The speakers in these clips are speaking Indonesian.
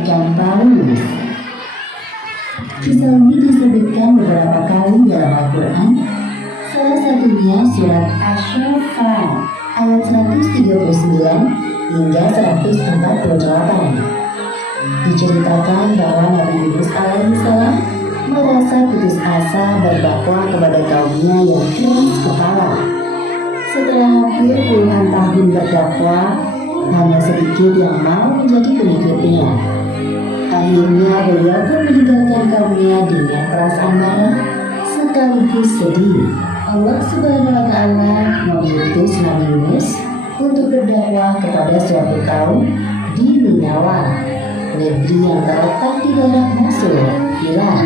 ikan paus. Kisah ini disebutkan beberapa kali dalam Al-Quran, salah satunya surat Asy-Syaffa ayat 139 hingga 148. Diceritakan bahwa Nabi Yunus alaihissalam merasa putus asa berdakwah kepada kaumnya yang keras kepala. Setelah hampir puluhan tahun berdakwah, hanya sedikit yang mau menjadi pengikutnya. Akhirnya beliau pun meninggalkan kaumnya dengan perasaan marah sekaligus sedih. Allah Subhanahu wa Ta'ala mengutus Nabi Yunus untuk berdakwah kepada suatu kaum di Ninawa, negeri yang terletak di daerah Mosul, Irak.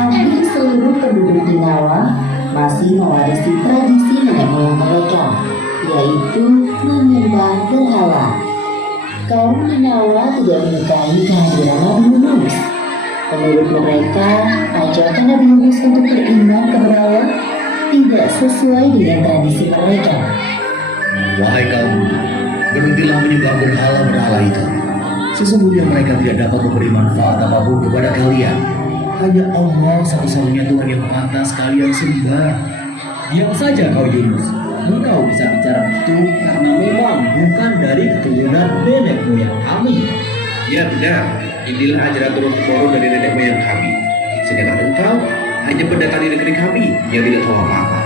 Hampir seluruh penduduk Ninawa masih mewarisi tradisi nenek moyang mereka, yaitu menyembah berhala. Kaum Ninawa tidak menyukai kehadiran Nabi Yunus. Menurut mereka, ajakan Nabi Yunus untuk beriman kepada Allah tidak sesuai dengan tradisi mereka. Wahai kaum, berhentilah menyembah berhala-berhala itu. Sesungguhnya mereka tidak dapat memberi manfaat apapun kepada kalian. Hanya Allah satu-satunya Tuhan yang pantas kalian sembah. Diam saja kau Yunus. Engkau bisa bicara begitu karena memang bukan dari keturunan nenek moyang kami. Ya benar, inilah ajaran turun-temurun dari nenek moyang kami. Sedangkan engkau hanya pendatang di negeri kami yang tidak tahu apa-apa.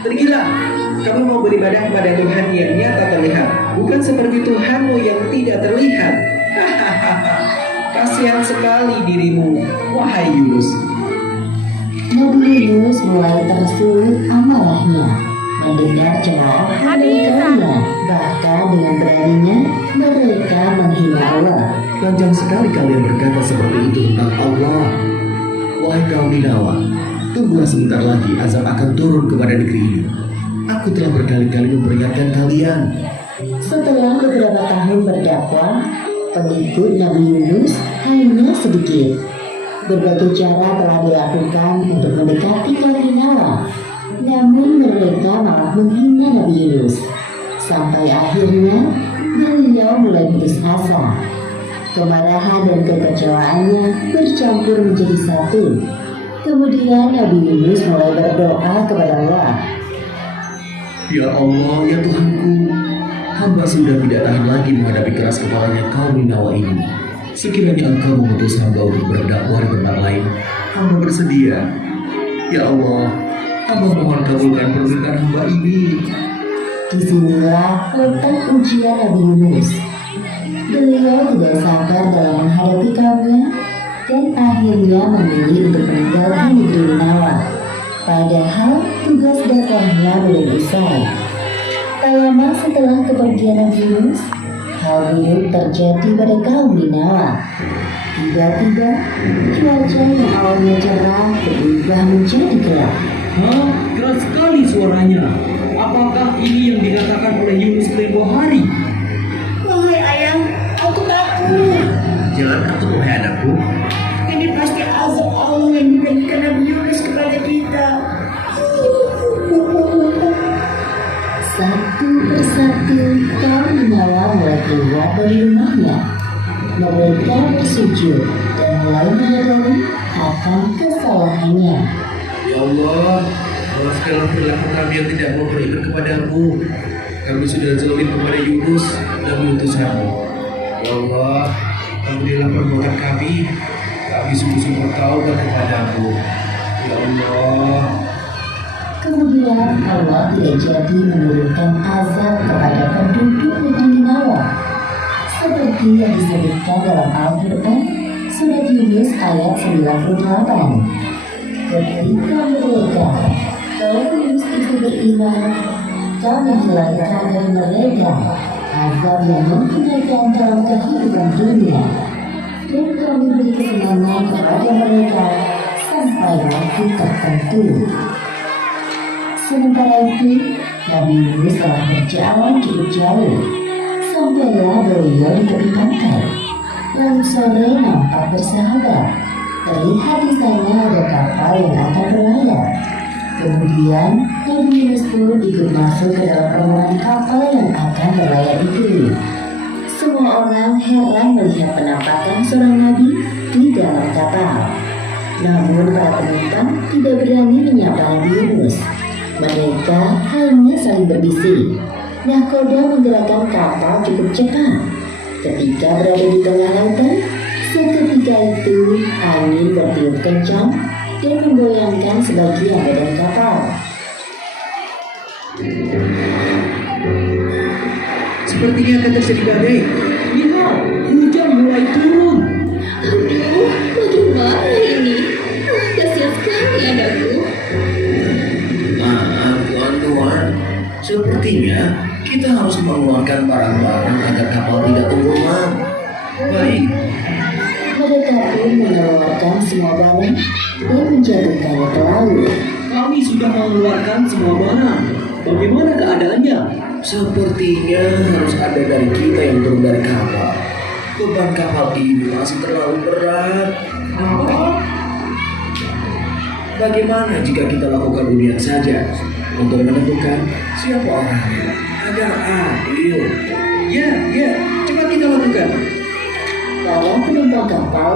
Pergilah, kamu mau beribadah kepada Tuhan yang nyata terlihat, bukan seperti Tuhanmu yang tidak terlihat. Kasihan sekali dirimu, wahai Yunus. Nabi Yunus mulai tersulut amarahnya mendengar cemoohan dari kaumnya. Bahkan dengan beraninya mereka menghina Allah. Panjang sekali kalian berkata seperti itu tentang Allah. Wahai kaum Ninawa, tunggulah sebentar lagi azab akan turun kepada negeri ini. Aku telah berkali-kali memperingatkan kalian. Setelah beberapa tahun berdakwah, pengikut Nabi Yunus hanya sedikit. Berbagai cara telah dilakukan untuk mendekati kaum Ninawa, namun mereka malah menghina Nabi Yunus. Sampai akhirnya beliau mulai putus asa. Kemarahan dan kekecewaannya bercampur menjadi satu. Kemudian Nabi Yunus mulai berdoa kepada Allah. Ya Allah, ya Tuhanku, hamba sudah tidak tahan lagi menghadapi keras kepalanya kaum Ninawa ini. Sekiranya engkau mengutus hamba untuk berdakwah di tempat lain, hamba bersedia. Ya Allah, hamba mohon kabulkan permintaan hamba ini. Disinilah letak ujian Nabi Yunus. Beliau tidak sabar dalam menghadapi kaumnya dan akhirnya memilih untuk meninggalkan negeri Ninawa. Padahal tugas dakwahnya belum usai. Tak lama setelah kepergian Nabi Yunus, hal buruk terjadi pada kaum Ninawa. Tiba-tiba, cuaca yang awalnya cerah berubah menjadi gelap. Hah? Keras sekali suaranya. Apakah ini yang dikatakan oleh Yunus tempo hari? Wahai ayah, aku takut. Jangan takut, wahai anakku. Ini pasti azab Allah yang diberikan Nabi Yunus kepada kita. Satu persatu kaum Ninawa mulai keluar dari rumahnya. Mereka bersujud dan mulai menyadari akan kesalahannya. Ya Allah, maafkanlah perilaku kami yang tidak mau beriman kepadamu. Kami sudah zalim kepada Yunus dan utusanmu. Ya Allah, ampunilah perbuatan kami. Kami sungguh-sungguh taubat kepadamu. Ya Allah. Kemudian Allah tidak jadi menurunkan azab kepada penduduk negeri Ninawa. Seperti yang disebutkan dalam Al-Quran, surat Yunus ayat 98. Ketika mereka, kaum Yunus itu beriman, kami hilangkan dari mereka azab yang mempunyai dalam kehidupan dunia, dan kami beri kesenangan kepada mereka sampai waktu tertentu. Sementara itu, Nabi Yunus telah berjalan cukup jauh. Sampailah beliau di tepi pantai. Lalu sore nampak bersahabat. Terlihat di sana ada kapal yang akan berlayar. Kemudian Nabi Yunus pun ikut masuk ke dalam rombongan kapal yang akan berlayar itu. Semua orang heran melihat penampakan seorang nabi di dalam kapal. Namun para penumpang tidak berani menyapa Nabi Yunus. Mereka hanya saling berbisik. Nahkoda menggerakkan kapal cukup cepat. Ketika berada di tengah lautan, seketika itu angin bertiup kencang dan menggoyangkan sebagian badan kapal. Sepertinya akan terjadi badai. Lihat, hujan mulai turun. Aduh, bagaimana ini? Kasihan sekali anakku. Maaf tuan-tuan, sepertinya kita harus mengeluarkan barang-barang agar kapal tidak tenggelam. Baik, Mereka pun mengeluarkan semua barang dan menjatuhkannya ke laut. Kami sudah mengeluarkan semua barang. Bagaimana keadaannya? sepertinya harus ada dari kita yang turun dari kapal. Beban kapal ini masih terlalu berat. Bagaimana jika kita lakukan undian saja untuk menentukan siapa orangnya agar adil? Ya, cepat kita lakukan. Para penumpang kapal,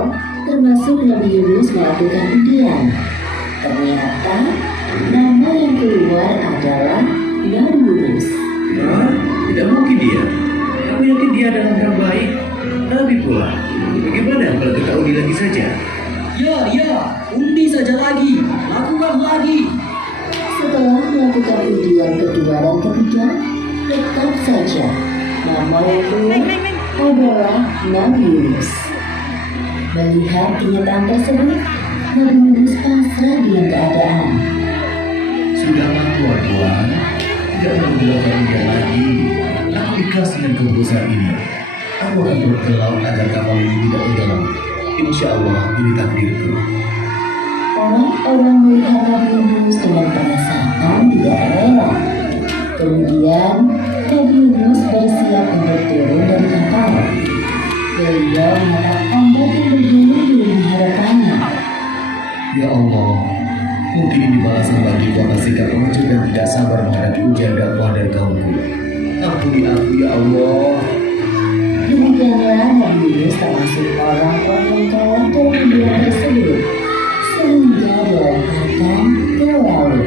termasuk Nabi Yunus, melakukan undian. Ternyata nama yang keluar adalah Nabi Yunus. Hah? Tidak mungkin dia. Aku yakin dia adalah orang baik. Nabi pula. Bagaimana kalau kita undi lagi saja? Ya, undi saja lagi. Lakukan lagi. Setelah melakukan undian kedua dan ketiga, tetap saja nama yang keluar adalah Nabi Yunus. Melihat kenyataan tersebut, Nabi Yunus pasrah dengan keadaan. Sudahlah tuan-tuan, tidak perlu dilakukan undian lagi. Aku ikhlas dengan keputusan ini. Aku akan turun ke laut agar kapal ini tidak tenggelam. Insya Allah ini takdirku. Orang-orang melihat Nabi Yunus dengan perasaan tidak rela. Kemudian Nabi Yunus bersiap untuk turun dari kapal. Beliau menatap ombak yang berdiri di ujung harapannya. Ya Allah, mungkin ini balasan bagiku atas sikap pengecut dan tidak sabar menghadapi ujian dakwah dari kaumku. Ampuni aku ya Allah. Demikianlah Nabi Yunus termasuk orang-orang yang kalah dalam undian tersebut, sehingga dilemparkan ke laut.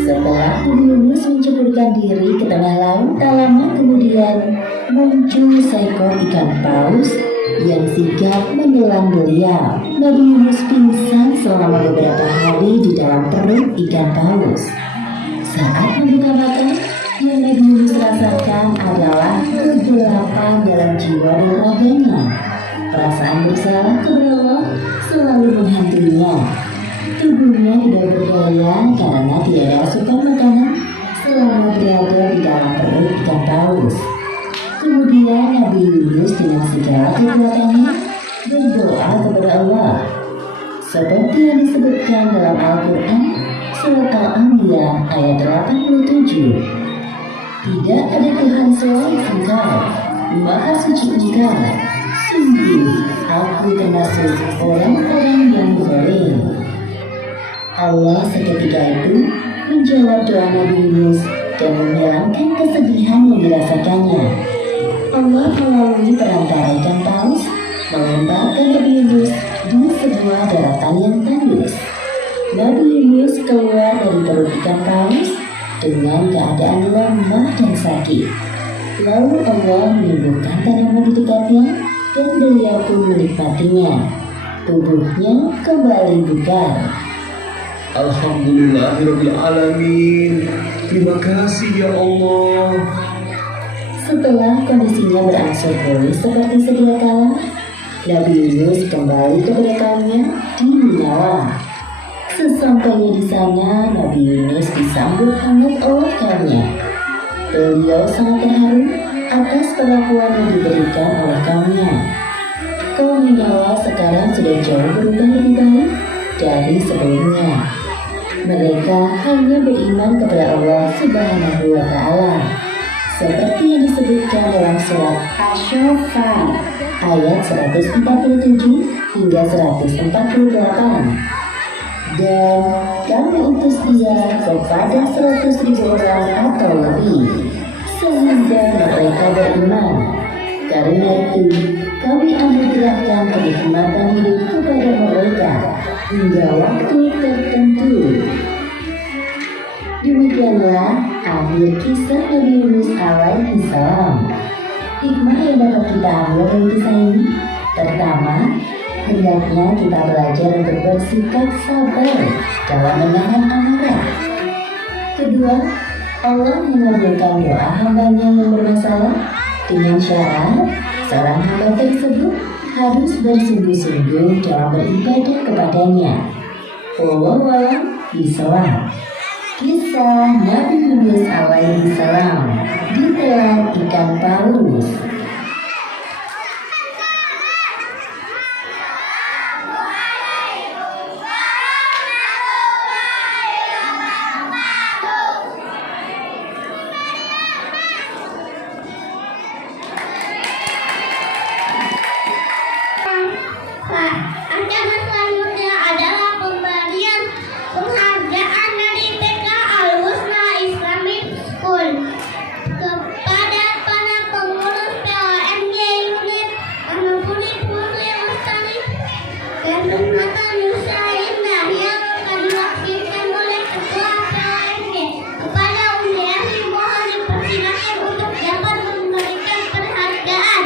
Setelah Nabi Yunus menceburkan diri ke tengah laut, tak lama kemudian muncul seekor ikan paus yang sigap menelan beliau. Nabi Yunus pingsan selama beberapa hari di dalam perut ikan paus. Saat membuka mata, yang Nabi Yunus rasakan adalah kegelapan dalam jiwa dan raganya. Perasaan bersalah kepada Allah selalu menghantuinya. Tubuhnya tidak berdaya karena tidak ada asupan makanan selama berada di dalam perut ikan paus. Kemudian Nabi Yunus dengan segala kekuatannya berdoa kepada Allah. Seperti yang disebutkan dalam Al-Quran, Surat Al-Anbiya ayat 87. Tidak ada Tuhan selain Engkau, Maha Suci Engkau. Sungguh, aku termasuk orang-orang yang zalim. Allah seketika itu menjawab doa Nabi Yunus dan menghilangkan kesedihan yang dirasakannya. Allah melalui perantara ikan paus mengembarkan Nabi Yunus di sebuah daratan yang tandus. Nabi Yunus keluar dari perut ikan paus dengan keadaan lemah dan sakit. Lalu Allah menyembuhkan tanaman di dekatnya dan beliau pun menikmatinya. Tubuhnya kembali bugar. Alhamdulillahirrahmanirrahim. Terima kasih ya Allah. Setelah kondisinya berangsur pulih seperti sedia kala, Nabi Yunus kembali kepada kaumnya di Ninawa. Sesampainya di sana, Nabi Yunus disambut hangat oleh kaumnya. Beliau sangat terharu atas perlakuan yang diberikan oleh kaumnya. Kaum Ninawa sekarang sudah jauh berubah lebih baik dari sebelumnya. Mereka hanya beriman kepada Allah Subhanahu wa Ta'ala, seperti yang disebutkan dalam surat Asy-Syu'ara ayat 147 hingga 148. Dan kami utus dia kepada 100.000 orang atau lebih, sehingga mereka beriman. Karena itu, kami anugerahkan kenikmatan hidup kepada mereka hingga waktu tertentu. Demikianlah akhir kisah Nabi Yunus alaihi salam. Hikmah yang dapat kita ambil dari kisah ini: pertama, hendaknya kita belajar untuk bersikap sabar dalam menahan amarah. Kedua, Allah mengabulkan doa hambanya yang bermasalah dengan syarat seorang hamba tersebut harus bersungguh-sungguh dalam beribadah kepadanya. Wallahu a'lam bishawab. Kisah Nabi Yunus alaihi salam ditelan ikan paus. Acara selanjutnya adalah pemberian penghargaan dari TK Al-Husna Islamic School kepada para pengurus PLMG unit Puri Lestari dan Jumatan Nusa Indah yang akan diwakilkan oleh Ketua PLMG. Kepada undian dimohon dipersilakan untuk dapat memberikan penghargaan.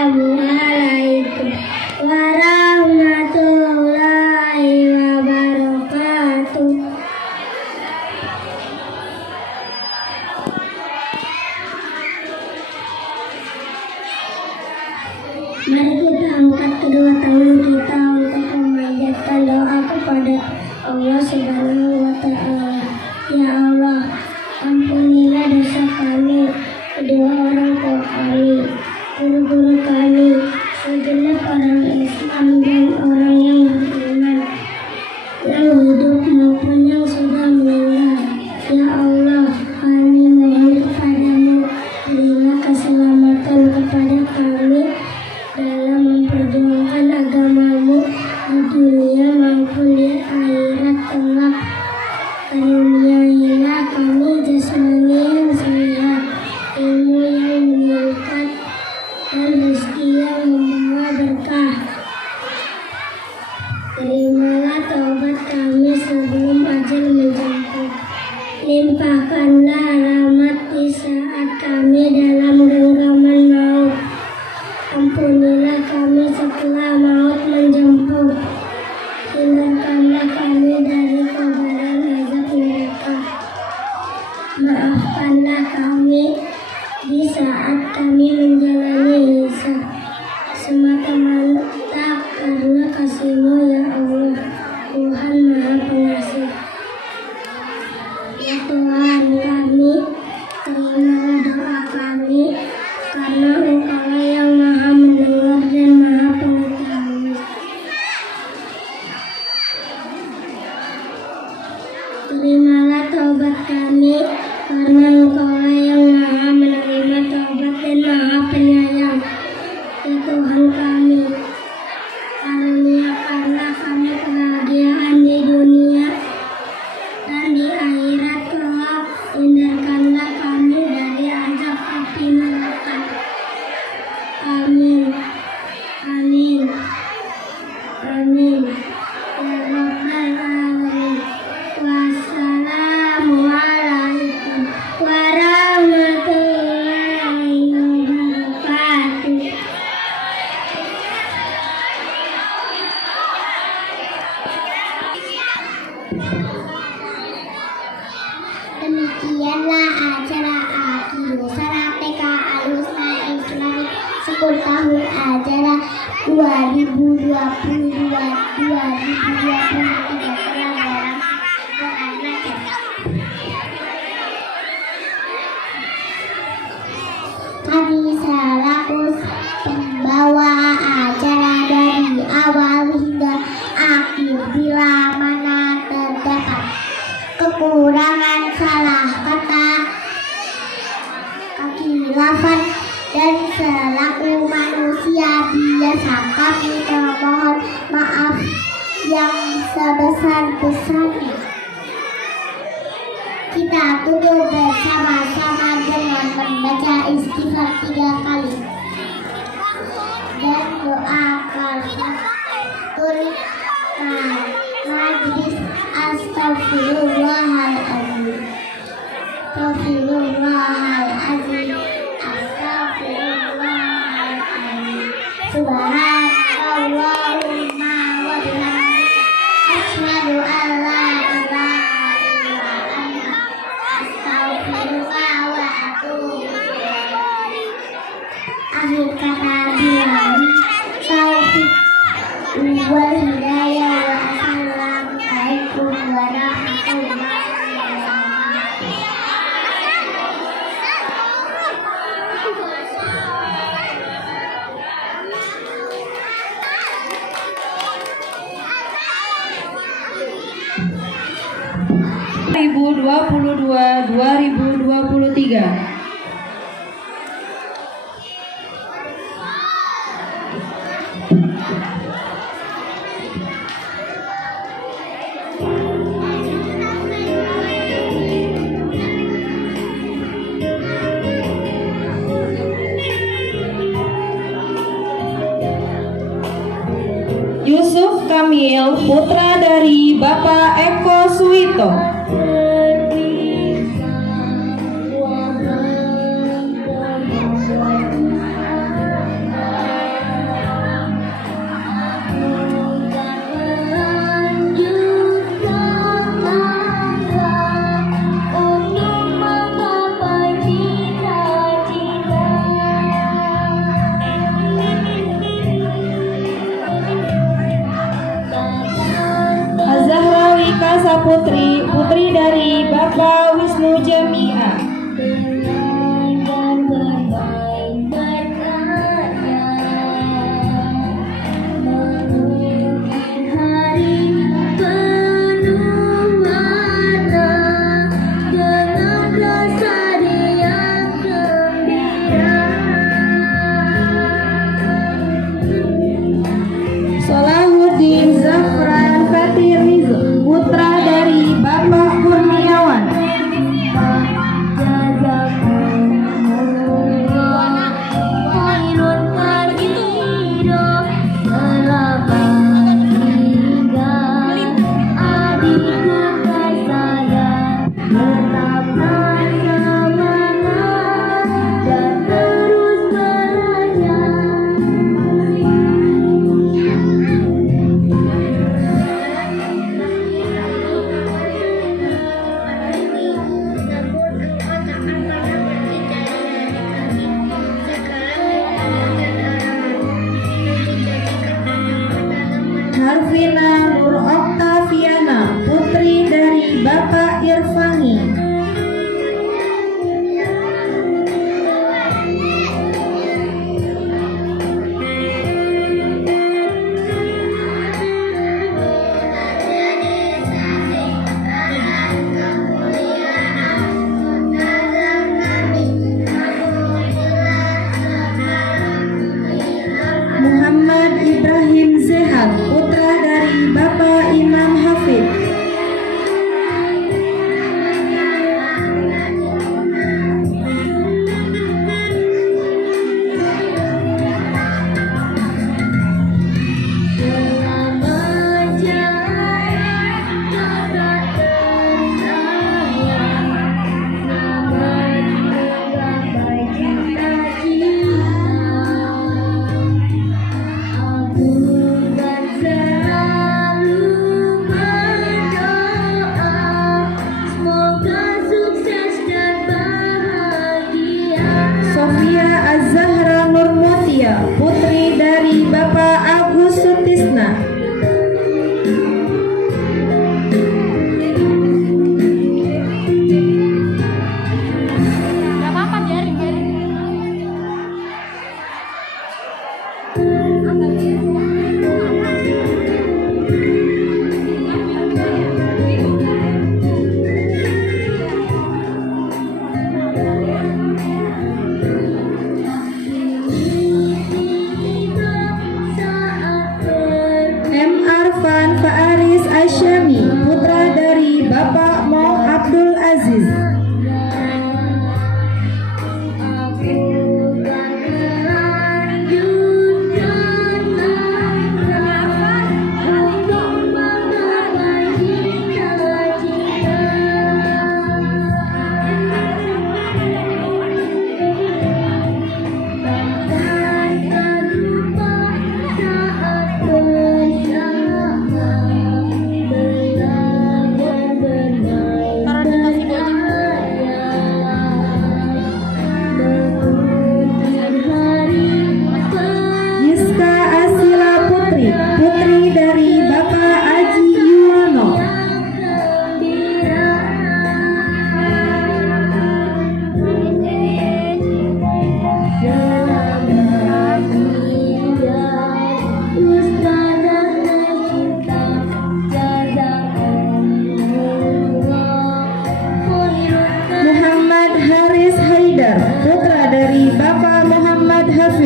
Assalamualaikum warahmatullahi wabarakatuh. Mari kita angkat kedua tangan kita untuk memanjatkan doa kepada Allah Subhanahu wa Ta'ala. Ya Allah, ampunilah dosa kami, kedua orang tua kami, guru-guru kami, segenap orang Islam dan orang yang beriman, yang hidup maupun yang sudah meninggal. Ya Allah, kami mohon kepadamu, berilah keselamatan kepada kami dalam memperjuangkan agamamu di dunia maupun di akhirat kelak. Karuniailah Engkaulah yang Maha Mendengar dan Maha Pengetahui. Terimalah taubat kami, karena Engkaulah yang Maha Menerima taubat dan Maha Penyayang. Ya Tuhan kami, karuniakanlah kami kebahagiaan di dunia dan di akhirat kelak. Hindarkanlah kami dari azab api neraka. Amin. Amin. Amin. Ya Rabbal Alamin. Wassalamualaikum warahmatullahi wabarakatuh. Demikianlah acara akhir Salat TK Al-Husna Islamic 10 tahun ajaran 2022-2023 telah berakhir. Kami selaku pembawa acara dari awal hingga akhir, bila mana terdapat kekurangan salah kata, kekhilafan, dan selaku manusia biasa kami memohon maaf yang sebesar-besarnya. Kita tutup bersama-sama dengan membaca istighfar 3 kali dan doa kafaratul majlis. Astaghfirullahaladzim. Astaghfirullahaladzim. Astaghfirullahaladzim. Subhanallahumma wa bihamdika, asyhadu an la ilaha illa anta, astaghfiruka wa atubu ilaik. Akhir kata billahi taufiq wal hidayah. Wassalamualaikum warahmatullahi wabarakatuh. Yusuf Kamil, putra dari Bapak Eko Suwito. Putri, putri dari Bapak Wisnu Jamiah. Salahuddin Zafran Fatir Rizal, putra dari Bapak Kurniawan.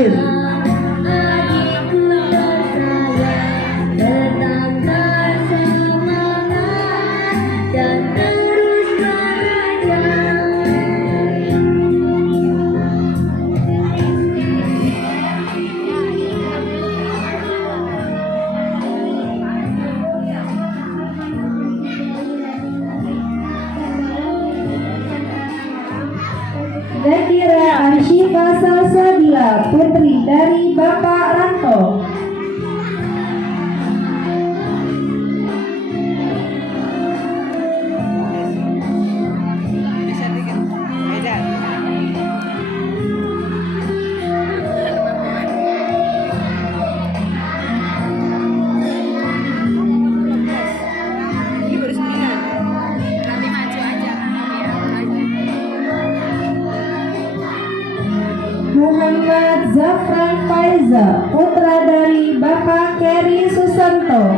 Hadir. Zakira Arsyifa Salsabila, putri dari Bapak Ranto. Muhammad Zafran Faiza, putra dari Bapak Keri Susanto.